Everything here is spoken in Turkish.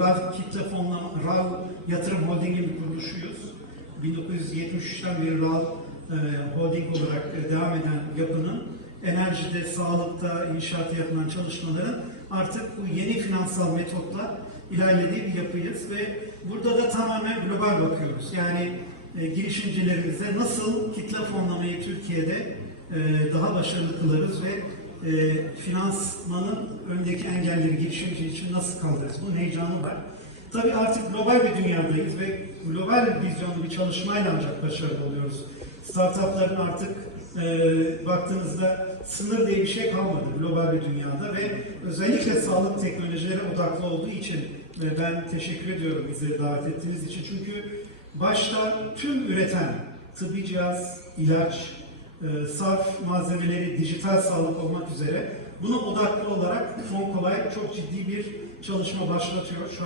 RAL kitle fonlama, RAL yatırım holdingin bir kuruluşuyuz. 1973'ten beri RAL e, holding olarak e, devam eden yapının enerjide, sağlıkta, inşaatta yapılan çalışmaların artık bu yeni finansal metotla ilerlediği bir yapıyız ve burada da tamamen global bakıyoruz. Yani e, girişimcilerimize nasıl kitle fonlamayı Türkiye'de e, daha başarılı kılarız ve e, finansmanın öndeki engelleri girişimci için nasıl kaldırırız? Bunun heyecanı var. Tabii artık global bir dünyadayız ve global vizyonlu bir çalışmayla ancak başarılı oluyoruz. Startupların artık e, baktığınızda sınır diye bir şey kalmadı global bir dünyada ve özellikle sağlık teknolojileri odaklı olduğu için e, ben teşekkür ediyorum bizleri davet ettiğiniz için. Çünkü başta tüm üreten tıbbi cihaz, ilaç, e, sarf malzemeleri, dijital sağlık olmak üzere buna odaklı olarak Fon Kolay çok ciddi bir çalışma başlatıyor. Şu